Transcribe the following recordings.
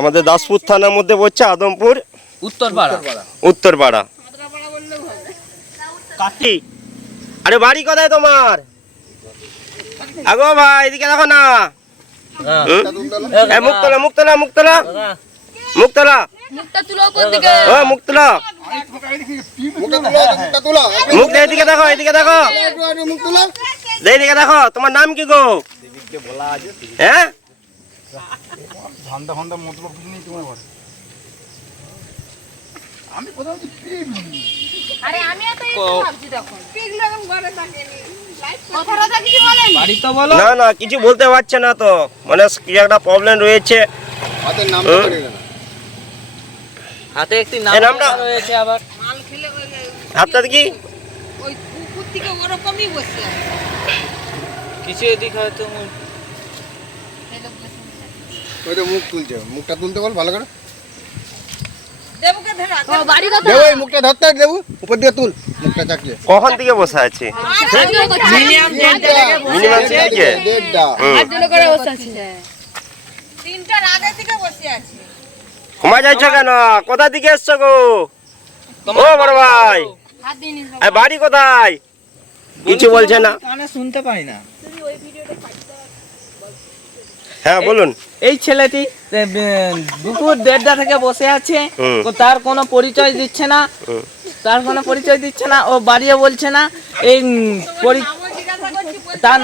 আমাদের দাসপুর থানার মধ্যে পড়ছে আদমপুর উত্তরপাড়া। আরে বাড়ি কোথায় তোমার? আগো ভাই এদিকে দেখো না। মুক্তলা মুক্তলা মুক্তলা মুক্তলা মুক্তলা মুখ এদিকে দেখো, এদিকে দেখো, এইদিকে দেখো। তোমার নাম কি গো? হ্যাঁ না না কিছু বলতে পারছে না তো, মানে কি একটা প্রবলেম রয়েছে। হাতে একটি নাম রয়েছে আবার হাতটা কি ওই উপর থেকে ওরকমই বসে আছে। কিছু এদিক হয়তো ওই তো মুখ তুলছে, মুখটা তুলতে বল ভালো করে। দেবুকে ধরে ও বাড়ি কত? দেবু এই মুখটা ধরতে দেবু, উপর দিয়ে তুল মুখটা চাকিয়ে। কখন থেকে বসে আছে? মিনিমাম মিনিমাম থেকে 1:30 আট জন করে বসে আছে। 3টার আগে থেকে বসে আছে। ঘুমা যাচ্ছ কেন? কোথা থেকে এসছো গো? ও বড় ভাই হাত দিয়ে নিস। বাড়ি কোথায়? কিছু বলছে না, কানে শুনতে পাই না। হ্যাঁ বলুন। এই ছেলেটি দুপুর 1:30 থেকে বসে আছে, তার কোনো পরিচয় দিচ্ছে না, ও বাড়িও বলছে না। এই তার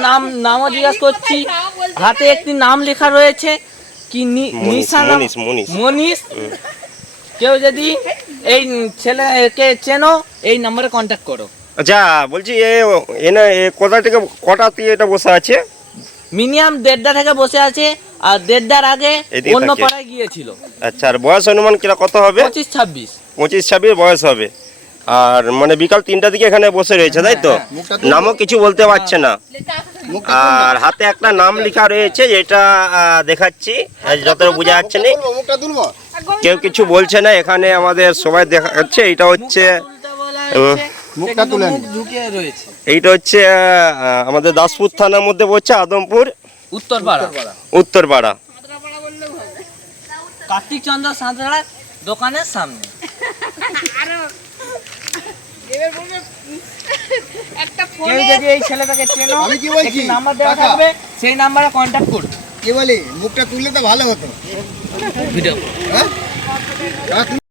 নামও জিজ্ঞাসা করছি, হাতে একটি নাম লেখা রয়েছে কি মনীষ। কেউ যদি এই ছেলেকে চেনো এই নম্বরে কন্ট্যাক্ট করো। আচ্ছা বলছি কোথা থেকে কটা থেকে এটা বসে আছে? মিনিমাম 1:30 থেকে বসে আছে, আর 1:30 আগে অন্য পাড়ায় গিয়েছিল। আচ্ছা, আর বয়স অনুমান কিরা কত হবে? 25-26 বয়স হবে। আর মানে বিকাল 3টা দিকে এখানে বসে রয়েছে, তাই তো? নামও কিছু বলতে পারছে না, আর হাতে একটা নাম লেখা রয়েছে, যেটা দেখাচ্ছি, যতটা বোঝা যাচ্ছে না। কেউ কিছু বলছে না, এখানে আমাদের সবাই দেখা যাচ্ছে। এটা হচ্ছে এইটা হচ্ছে আমাদের দাসপুর থানার মধ্যে পড়ছে আদমপুর উত্তরপাড়া। কার্তিক চন্দ্র সাঁতরা দোকানের সামনে। কেউ যদি এই ছেলেটাকে চেনো, আমি কি বলছি, নাম্বার দেওয়া থাকবে, সেই নাম্বারে কন্ট্যাক্ট করবে। কি বলি, মুখটা তুললে তো ভালো হতো। ভিডিও হ্যাঁ